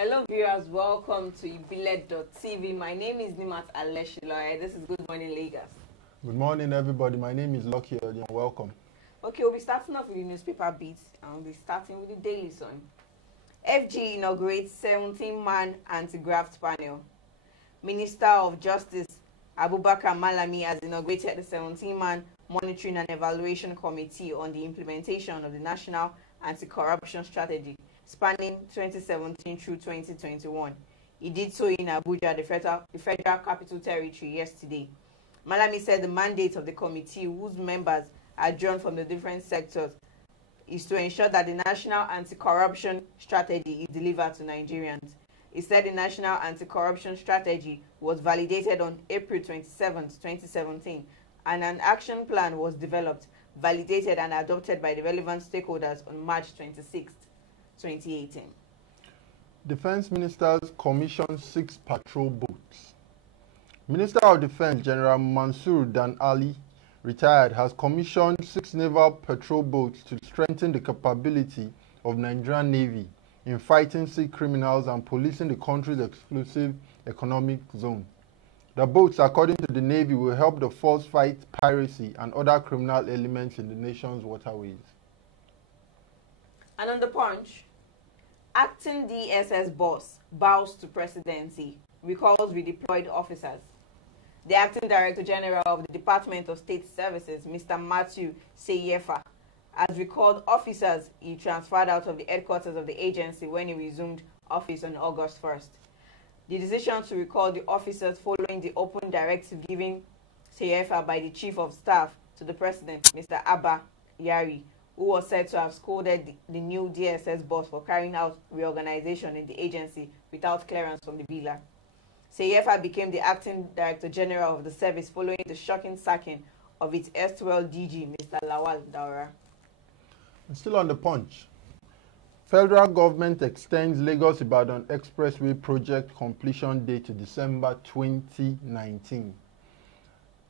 Hello viewers, welcome to Ibile.tv. My name is Nimat Aleshiloye. This is Good Morning Lagos. Good morning everybody, my name is Lucky Odion. Welcome. Okay, we'll be starting off with the newspaper beats and we'll be starting with the Daily Sun. FG inaugurates 17-man anti-graft panel. Minister of Justice Abubakar Malami has inaugurated the 17-man Monitoring and Evaluation Committee on the implementation of the National Anti-Corruption Strategy spanning 2017 through 2021. He did so in Abuja, the Federal Capital Territory, yesterday. Malami said the mandate of the committee, whose members are drawn from the different sectors, is to ensure that the National Anti-Corruption Strategy is delivered to Nigerians. He said the National Anti-Corruption Strategy was validated on April 27, 2017, and an action plan was developed, validated and adopted by the relevant stakeholders on March 26, 2018. Defense Ministers commissioned 6 patrol boats. Minister of Defense General Mansour Dan Ali, retired, has commissioned 6 naval patrol boats to strengthen the capability of Nigerian Navy in fighting sea criminals and policing the country's exclusive economic zone. The boats, according to the Navy, will help the force fight piracy and other criminal elements in the nation's waterways. And on the Punch, acting DSS boss bows to presidency, recalls redeployed officers. The acting Director General of the Department of State Services, Mr. Matthew Seyefa, has recalled officers he transferred out of the headquarters of the agency when he resumed office on August 1st. The decision to recall the officers following the open directive given Seyefa by the Chief of Staff to the President, Mr. Abba Yari, who was said to have scolded the new DSS boss for carrying out reorganization in the agency without clearance from the villa. Seyefa became the acting Director General of the service following the shocking sacking of its erstwhile DG, Mr. Lawal Daura. Still on the Punch. Federal government extends Lagos-Ibadan Expressway project completion date to December 2019.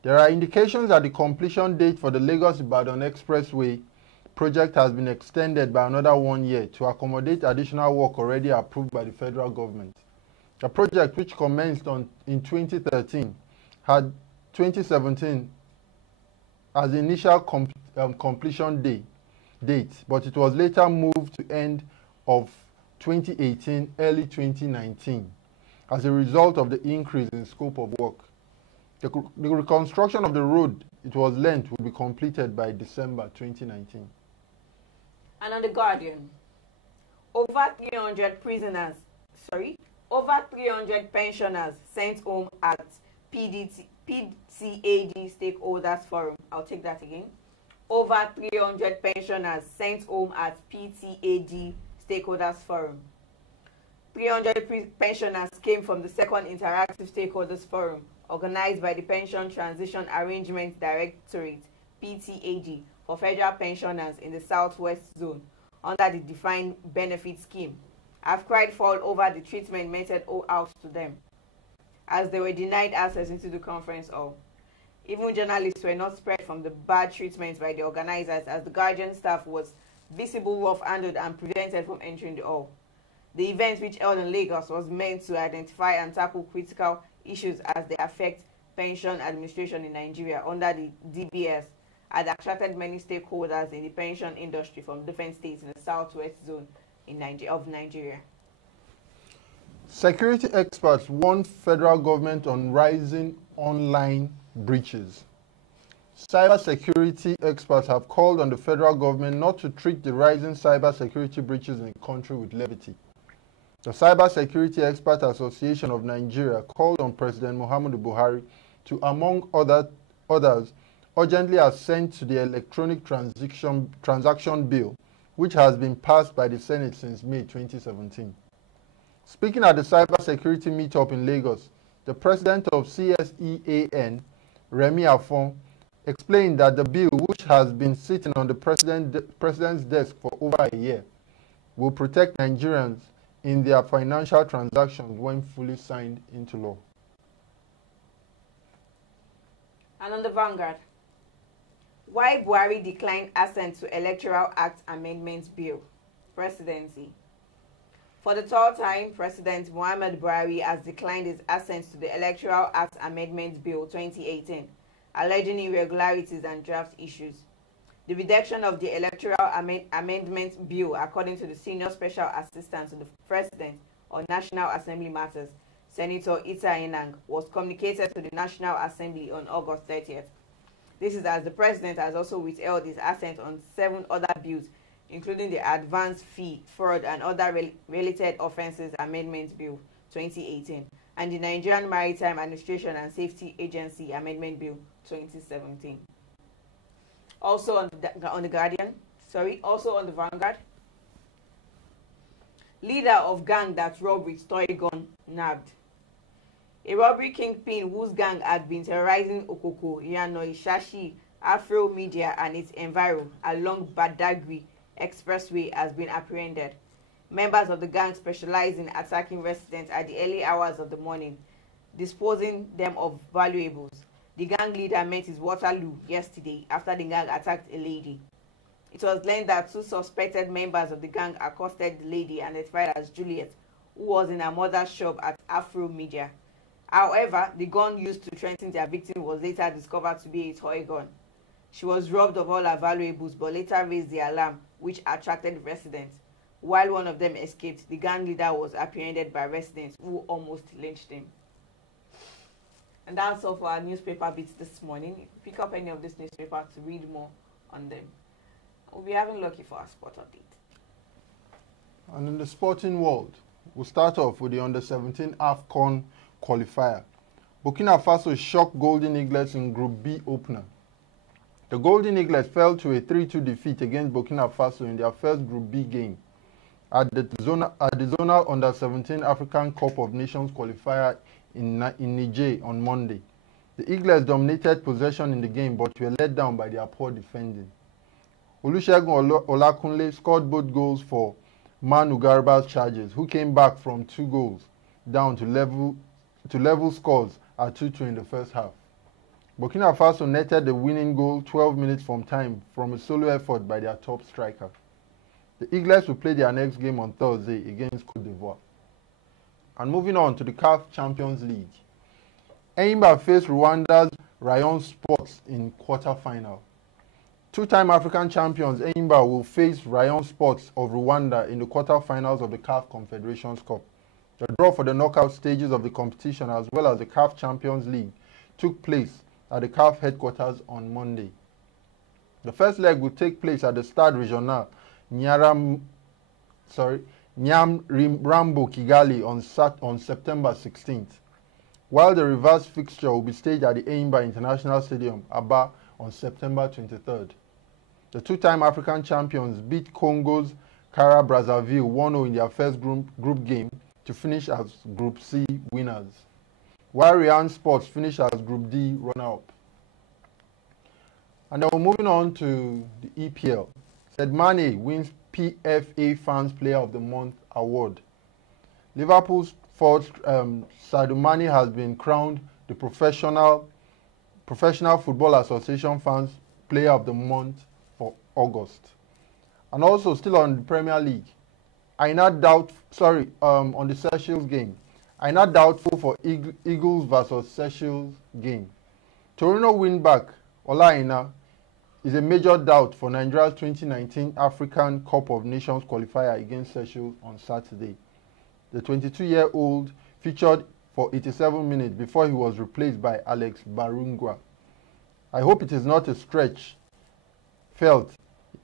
There are indications that the completion date for the Lagos-Ibadan Expressway project has been extended by another 1 year to accommodate additional work already approved by the federal government. The project, which commenced in 2013, had 2017 as the initial completion date, but it was later moved to end of 2018, early 2019, as a result of the increase in scope of work. The reconstruction of the road it was lent will be completed by December 2019. And on The Guardian, over 300 pensioners sent home at PCAD Stakeholders Forum. I'll take that again. Over 300 pensioners sent home at PCAD Stakeholders Forum. 300 pensioners came from the second Interactive Stakeholders Forum, organized by the Pension Transition Arrangement Directorate, PTAD, for federal pensioners in the Southwest Zone under the Defined Benefit Scheme. Have cried foul over the treatment meted out to them, as they were denied access into the conference hall. Even journalists were not spared from the bad treatment by the organizers, as the Guardian staff was visible rough-handed and prevented from entering the hall. The event, which held in Lagos, was meant to identify and tackle critical issues as they affect pension administration in Nigeria under the DBS, had attracted many stakeholders in the pension industry from different states in the Southwest Zone of Nigeria. Security experts warn federal government on rising online breaches. Cybersecurity experts have called on the federal government not to treat the rising cybersecurity breaches in the country with levity. The Cybersecurity Experts Association of Nigeria called on President Muhammadu Buhari to, among others, urgently assent to the Electronic Transaction Bill, which has been passed by the Senate since May 2017. Speaking at the cybersecurity meetup in Lagos, the president of CSEAN, Remy Afon, explained that the bill, which has been sitting on the president's desk for over a year, will protect Nigerians in their financial transactions when fully signed into law. And on the Vanguard, why Buhari declined assent to Electoral Act Amendment Bill, Presidency. For the third time, President Muhammad Buhari has declined his assent to the Electoral Act Amendment Bill 2018, alleging irregularities and draft issues. The redaction of the Electoral Amendment Bill, according to the Senior Special Assistant to the President on National Assembly Matters, Senator Ita Enang, was communicated to the National Assembly on August 30th. This is as the President has also withheld his assent on 7 other bills, including the Advance Fee, Fraud and Other Related Offences Amendment Bill 2018 and the Nigerian Maritime Administration and Safety Agency Amendment Bill 2017. Also on the Vanguard, leader of gang that robbed with toy gun nabbed. A robbery kingpin whose gang had been terrorizing Okoko, Yano, Shashi, Afro Media and its environ along Badagry Expressway has been apprehended. Members of the gang specialize in attacking residents at the early hours of the morning, disposing them of valuables. The gang leader met his Waterloo yesterday after the gang attacked a lady. It was learned that 2 suspected members of the gang accosted the lady identified as Juliet, who was in her mother's shop at Afro Media. However, the gun used to threaten their victim was later discovered to be a toy gun. She was robbed of all her valuables but later raised the alarm, which attracted residents. While one of them escaped, the gang leader was apprehended by residents who almost lynched him. And that's all for our newspaper bits this morning. If you pick up any of this newspaper to read more on them, we'll be having lucky for our sport update. And in the sporting world, we'll start off with the Under-17 AFCON qualifier. Burkina Faso shocked Golden Eaglets in Group B opener. The Golden Eaglets fell to a 3-2 defeat against Burkina Faso in their first Group B game at the Zonal Under-17 African Cup of Nations qualifier in Niger on Monday. The Eaglets dominated possession in the game but were let down by their poor defending. Olusegun Olakunle scored both goals for Manu Garba's Chargers, who came back from 2 goals down to level scores at 2-2 in the first half. Burkina Faso netted the winning goal 12 minutes from time from a solo effort by their top striker. The Eaglets will play their next game on Thursday against Côte d'Ivoire. And moving on to the CAF Champions League. Enyimba faced Rwanda's Rayon Sports in quarter-final. 2-time African champions Enyimba will face Rayon Sports of Rwanda in the quarter-finals of the CAF Confederations Cup. The draw for the knockout stages of the competition as well as the CAF Champions League took place at the CAF headquarters on Monday. The first leg will take place at the Stade Regional Nyamrambo Kigali on September 16th, while the reverse fixture will be staged at the Enyimba International Stadium, Aba, on September 23rd. The 2-time African champions beat Congo's Kara Brazzaville 1-0 in their first group game to finish as Group C winners, while Rayon Sports finished as Group D runner-up. And now moving on to the EPL. Said Mane wins PFA Fans Player of the Month award. Liverpool's forward Sadio Mane has been crowned the Professional Football Association Fans Player of the Month for August. And also still on the Premier League, on the Seychelles game, I not doubtful for Eagles versus Seychelles game. Torino win back Ola Aina is a major doubt for Nigeria's 2019 African Cup of Nations qualifier against Seychelles on Saturday. The 22-year-old featured for 87 minutes before he was replaced by Alex Barungwa. I hope it is not a stretch felt,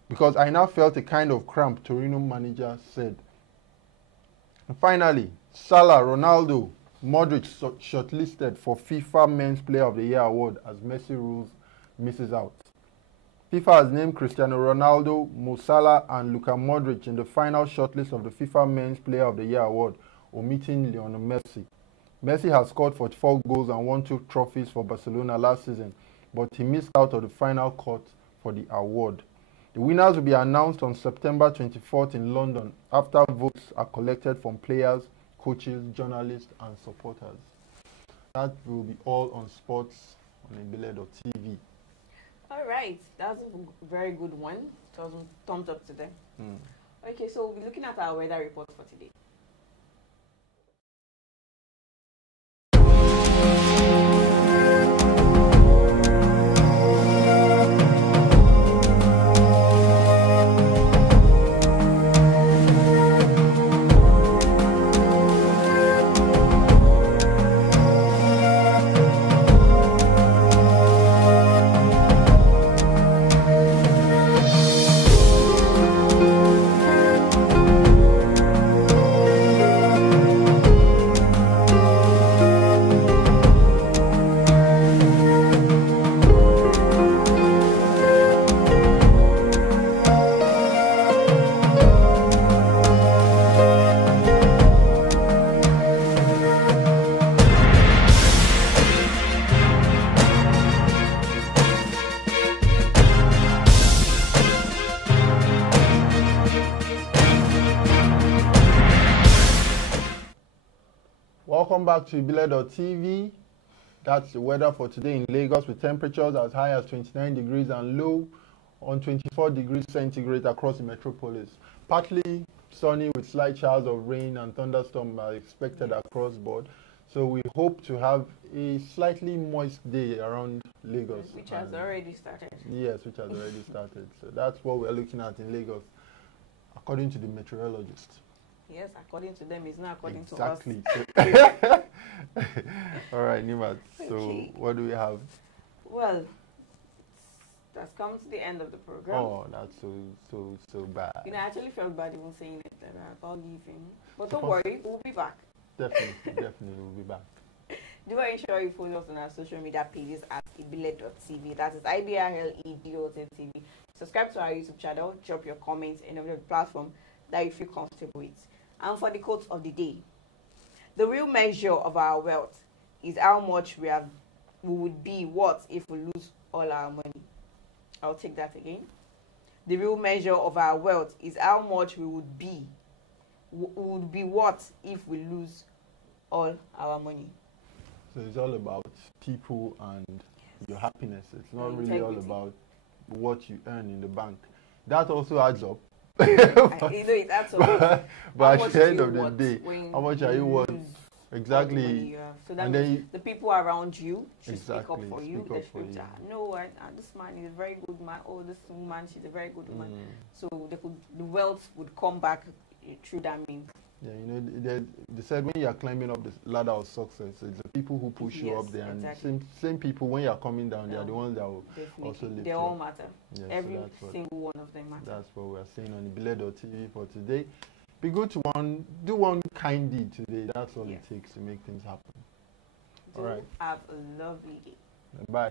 because I now felt a kind of cramp, Torino manager said. And finally, Salah, Ronaldo, Modric shortlisted for FIFA Men's Player of the Year award as Messi rules misses out. FIFA has named Cristiano Ronaldo, Mo Salah and Luka Modric in the final shortlist of the FIFA Men's Player of the Year award, omitting Lionel Messi. Messi has scored 44 goals and won 2 trophies for Barcelona last season, but he missed out of the final cut for the award. The winners will be announced on September 24th in London after votes are collected from players, coaches, journalists and supporters. That will be all on sports on Ibile.tv. All right, that was a very good one. Thumbs up to them. Okay, so we'll be looking at our weather report for today. Welcome back to Ibile.tv. That's the weather for today in Lagos, with temperatures as high as 29 degrees and low on 24 degrees centigrade across the metropolis. Partly sunny with slight showers of rain and thunderstorms are expected across board. So we hope to have a slightly moist day around Lagos. Which has already started. Yes, which has already started. So that's what we're looking at in Lagos, according to the meteorologists. Yes, according to them, it's not according to us. Exactly. All right, Nimat. So Okay. what do we have? Well, that's come to the end of the program. Oh, that's so bad. You know, I actually felt bad even saying it like that about leaving. But don't Suppose- worry, we'll be back. Definitely, we'll be back. Do ensure you follow us on our social media pages at Ibile.tv. That is IBRLEDOTV. Subscribe to our YouTube channel. Drop your comments in every platform that you feel comfortable with. And for the quote of the day, the real measure of our wealth is how much we would be worth if we lose all our money. I'll take that again. The real measure of our wealth is how much we would be worth if we lose all our money. So it's all about people and your happiness. It's not And really all integrity. about what you earn in the bank. That also adds up. You know, it adds up. But How at much the do end you of the want day, when how much are you worth? lose all the money Exactly. you have? So that And means then the people around you should Exactly, speak up for you. speak They up for should, you. no, this man is a very good man. Oh, this woman, she's a very good woman. Mm. So the wealth would come back through that means. Yeah, you know, they said when you are climbing up the ladder of success, it's the people who push you Yes, up there, exactly. and same people when you are coming down, they are Yeah. the ones that will Definitely. also lift They you all up. matter. Yeah, Every so single one of them matter. that's what we're saying on Ibile.tv for today. Be good to do one kind deed today. That's all Yes. it takes to make things happen. Do All right. have a lovely day. Bye.